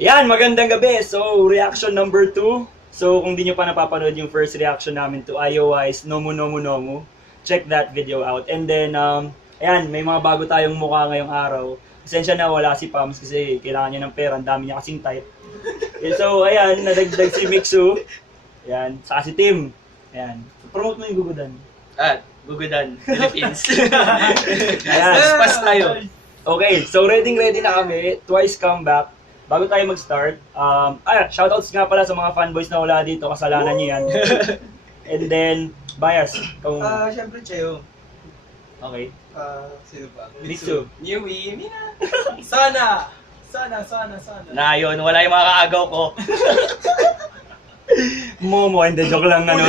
Ayan, magandang gabi. So, reaction number 2. So, kung di nyo pa napapanood yung first reaction namin to IOI's Nomu Nomu Nomu, check that video out. And then, ayan, may mga bago tayong mukha ngayong araw. Pasensya na wala si Pams kasi kailangan niya ng pera. Ang dami niya kasing type. So, ayan, nadagdag si Mixu. Ayan, saka si Tim. Ayan, promote mo yung Gugudan. Gugudan, Philippines. Ayan. Pas tayo. Okay, so ready na kami. Twice comeback. Bago tayo mag-start, shoutouts nga pala sa mga fanboys na wala dito. Kasalanan niyo yan. And then, Bias. Siyempre, Cheo. Okay. Sino pa? Mixu. Yui, Mina. Sana. Na yun, wala yung mga kaagaw ko. Momo, hindi. Joke lang. Ano.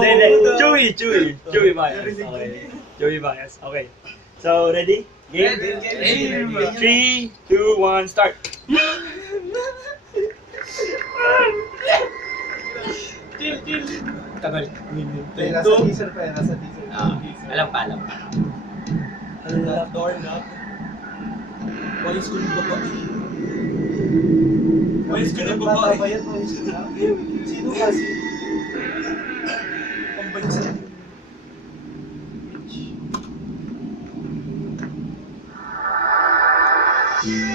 Hindi. Chewy Bias. Okay. Chewy Bias. Okay. So, ready? Game? Ready. 3, 2, 1, start! Tagal. Nasa teaser pa yan, nasa teaser. Alam pa. Door na. Walis ko ng babae. Babayad mo yung sila. Sino kasi? Pambansa.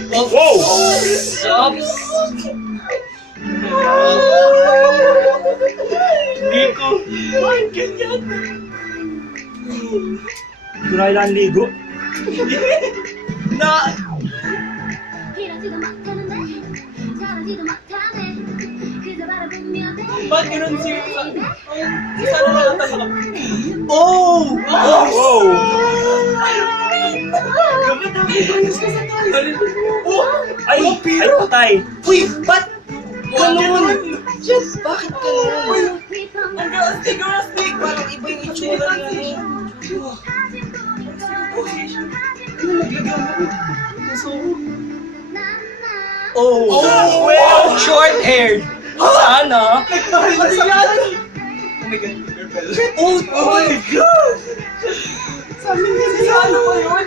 Wow! Sops! Hindi ko. Ay, ganyan. Hindi ko na kailangan ligo. Na! Ba't ganun si Sana nakatala ka? Oh! Wow! Ay! Ay, patay! Uy! Ba't? Ganun! Bakit ganun? Ang astig! Parang iba yung itsura niya. Oh! Wow! Short-haired! Sana! Nagmahal na sa akin! Oh my God! Oh my God! Sabi niya si Sana pa yun!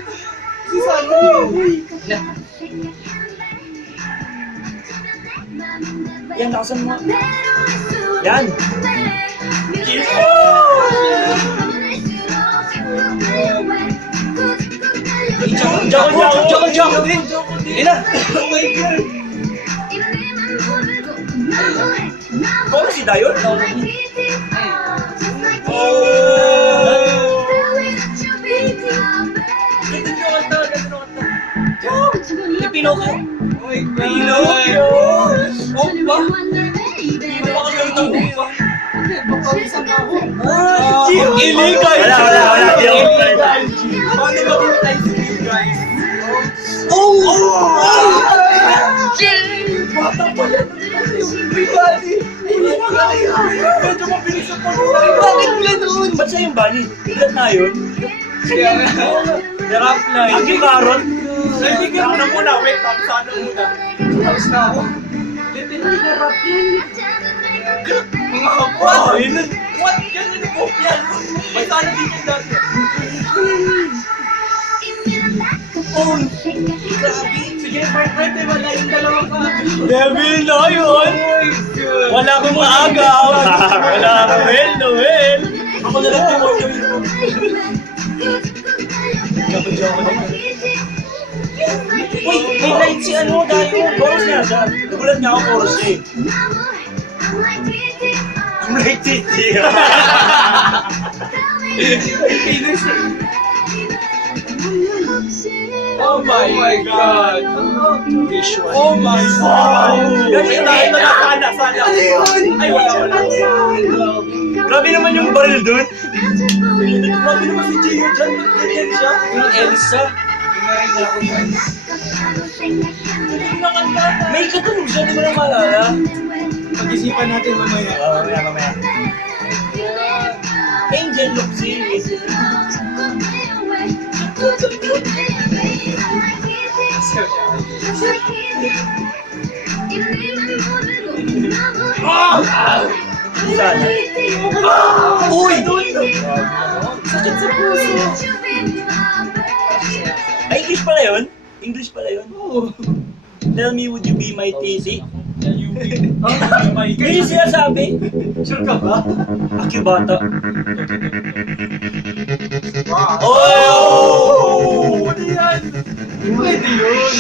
Si Sana yun! Yan, nakasan mo. Yan! Joko din! Ina! Oh my God! Kung si Dayon? Pinocchio! Oh my God! Pinocchio! Opa! Illegal! Wala. Di ako Paano maging ice cream, guys? Oh! Bata pa yan! Everybody! Hindi na kaya! Medyo mabilis ang pag-uwi! Bakit ganoon? Ba't siya yung bunny? Ilan na yun? Darap na Ang yung karon? Naibigan mo na muna! Wait, tapos ano muna? Tapos na ako. Literally na rap yan! Mga what? What? Ganyan yung pop yan! Ba't sana din yung dati? Oh! Grabe! Sige, Margaret, wala yung dalawang kami. Devil na yun! Wala akong maagaw! Wala akong Noel! Ako na lang yung order mo. Uy! May light si ano, Dayon! Chorus nga siya. Nagulat nga ako chorus eh. I'm like Titi. Oh my God! Visual. Oh my God! Ganyan tayo na Sana! Ay, wala. Grabe naman yung baril dun. Grabe naman si Gio dyan. Ba't ganyan siya? Yung Elsa. May katunog siya, di mo na maalala. Pag-isipan natin mamaya. Mamaya. Angel Luxi. Sana. Uy! Sakit sa puso. Ay, kiss pala yun? English pala yun. Oo. Tell me, would you be my titi? My Yun yung sinasabi. Sure ka ba? Akibata. Oh! Ano yan? Pwede yun.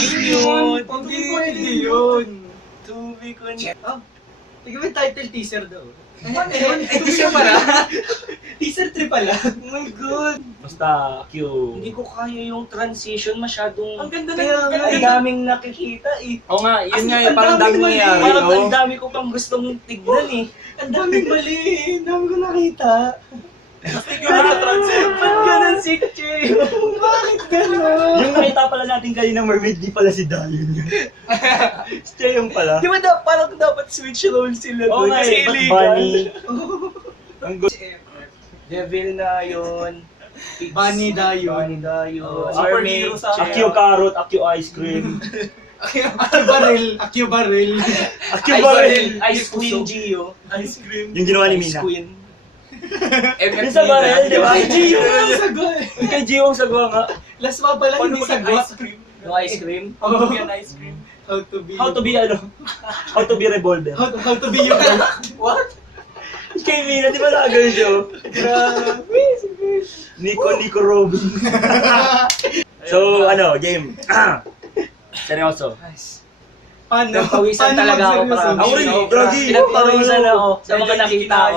Hindi pwede yun. To be Ah, tignan mo yung title teaser daw. Ano yun? Teaser pala? Teaser 3 pala. Oh my God! Basta, Q. Hindi ko kaya yung transition masyadong... Ang ganda Kaya nga, ang daming nakikita eh. Oo nga, yun As in, nga, ang parang daming daming mali. nangyayari. Parang no? ang dami ko pang gustong tignan eh. Ang daming mali. Ang dami ko nakita. Ba't ganun si Che? Bakit gano'n? Yung nakita pala natin kanina mermaid, di pala si Dalion yun. Si Cheyong pala. Di ba parang dapat switch role sila Oo doon? nga Kasi eh, ba't illegal. Bunny? Ang good. Devil na yun. Bunny Dayon. Bunny Dayon. Superhero sa- Akyo carrot, Akyo ice cream. Akyo Barrel. Akyo baril. Ice Queen Gio. Ice cream. Yung ginawa ni Ice Mina. Queen. Yung sa baril, di ba? Kay Gio ang sagwa. Yung kay Gio ang sagwa nga. Last pa pala hindi sagwa. cream? No ice cream? Oh. Ice cream. How to be. How to be ano? How to be revolver. How to be you. What? Kay Mina, di ba nakagawin siya? Grabe. Nico Robin. So, ano, game. Seryoso. Paano? Nagpawisan Paano talaga ako magseryoso? para. Ako rin, Gagi. Pinagpawisan ako sa mga nakita ko.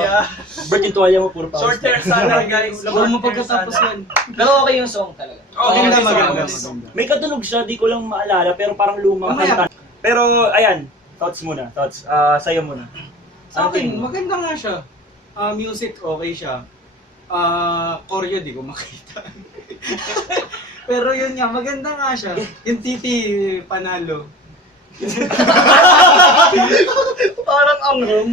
Bert, yung tuwalya mo, puro Short hair sana guys. Huwag mo pagkatapos yan. Pero okay yung song talaga. Maganda, Okay, maganda. song. May katunog siya, di ko lang maalala, pero parang lumang Mamaya. kanta. Pero, ayan, thoughts muna, thoughts. Sa'yo muna. Sa Ano akin, tingin mo? maganda nga siya. Music, okay siya. Choreo, di ko makita. Pero yun nga, maganda nga siya. Yung titi, panalo. Parang angham.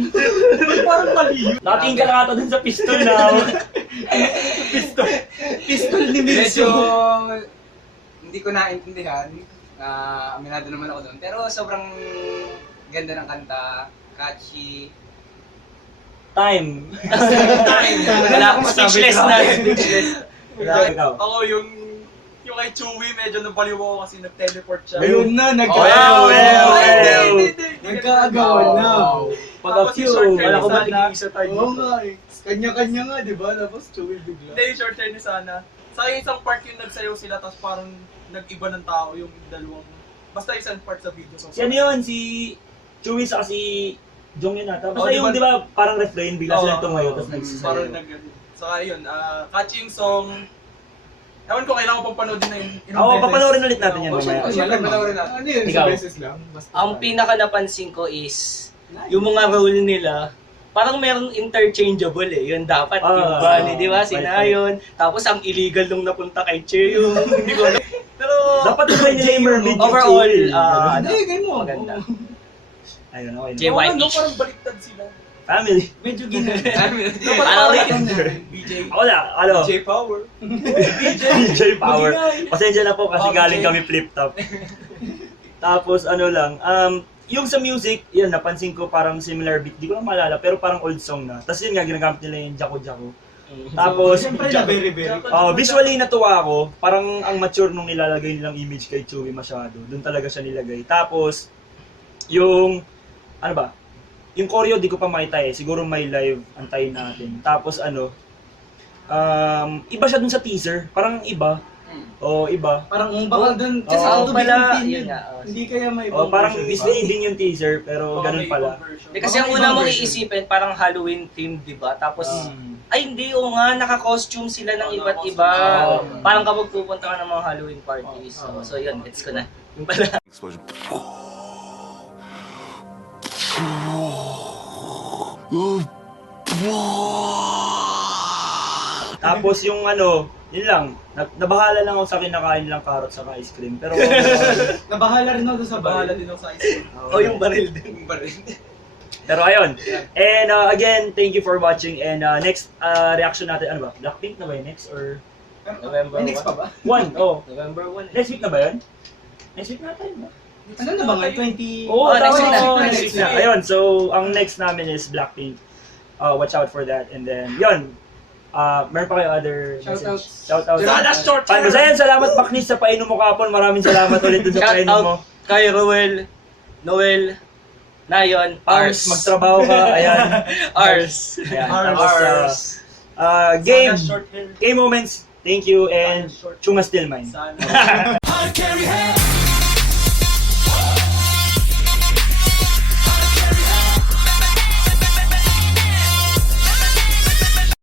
Parang mali yun. Nakatingin ka na ata dun sa piston na. Pistol ni Medyo Milso. hindi ko naintindihan. Aminado naman ako doon. Pero sobrang ganda ng kanta, catchy. Time. Wala akong speechless na. Ikaw. Ako yung kay Chewie, medyo nabaliw ako kasi nag-teleport siya. Ayun na, nagkaagawan na. Pag Tapos Q, yung short hair wala ko ni Sana. maligisa tayo. Oo nga eh. Kanya-kanya nga, di ba? Tapos Chewie bigla. Hindi, yung short hair ni Sana. Sa isang part yung nagsayaw sila, tapos parang nag-iba ng tao yung dalawang. Basta isang part sa video. So, Si ano yun, si Chewie sa si Jong yun ata. Basta Oh, di yung, ba- di ba, parang refrain, bigla Oo, sila tumayo, oo. tapos Parang nagsasayaw. Saka yun, catchy yung song. Ewan ko, kailangan ko pang panoodin na yung Oo, papanoorin ulit natin yan Oh, mamaya. syempre, panoorin natin. Ano yun, Ikaw. sa beses lang? Basta Ang pinaka napansin ko is, yung mga role nila, parang meron interchangeable eh. Yun dapat, yung Bunny, di ba? Si right, Nayon. Tapos ang illegal nung napunta kay Che yung, hindi ko alam. Pero, Dapat iba nila yung mermaid yung overall, Chewie. ano, Hindi, ganyan mo. maganda. Ayun, okay. Jay White. Ano, parang baliktad sila. Family. Medyo gina. BJ. Ako na, ano? BJ Power. BJ Power. Magingay. Pasensya na po kasi Oh, galing BJ. kami flip-top. Tapos ano lang, yung sa music, yun, napansin ko parang similar beat. Di ko lang maalala, pero parang old song na. Tapos yun nga, ginagamit nila yung Jaco Jaco. Tapos, Siyempre na very, very. visually natuwa ako. Parang ang mature nung nilalagay nilang image kay Chewie masyado. Doon talaga siya nilagay. Tapos, yung, ano ba? Yung choreo di ko pa makita eh. Siguro may live, antayin natin. Tapos ano, iba siya dun sa teaser. Parang iba. O, iba. Parang baka doon, kasi Oo, how to be pala, continued. yun nga, Hindi kaya may O, parang version. misleading yung teaser, pero ganun pala. Kasi ang una mong iisipin, parang Halloween themed, di ba? Tapos, ay hindi, oo nga, naka-costume sila ng iba't iba. Parang kapag pupunta ka ng mga Halloween parties. So yun, gets ko na. Yung pala. Explosion. Tapos yung ano, yun lang, nabahala lang ako sa kinakain lang carrot sa ice cream. Pero, Nabahala rin ako sa bahala din ako sa ice. O yung baril din. pero ayun. And again, thank you for watching. And next reaction natin, ano ba? Blackpink na ba yun next? Or November May next 1. pa ba? one? Oh. November 1. Next week na ba yun? Next week na tayo ba? Ano na ba nga? 20... Oo, Oh, next tama, week na. oo, Next next week week na. na. Ayun, so ang next namin is Blackpink. Watch out for that. And then, yun. Meron pa kayo other Shoutouts. message? Shoutouts. Sana short Paano? Ayan, salamat Baknis sa painom mo kapon. Maraming salamat ulit dun sa Shout painom mo. out kay Roel, Noel, Nayon, Pams, Ars. magtrabaho ka. Ayan. Ars. Ayan. Ars. Tapos, game. Sana short hair. Game moments. Thank you and Sana short. Chunga Still Mine. Sana.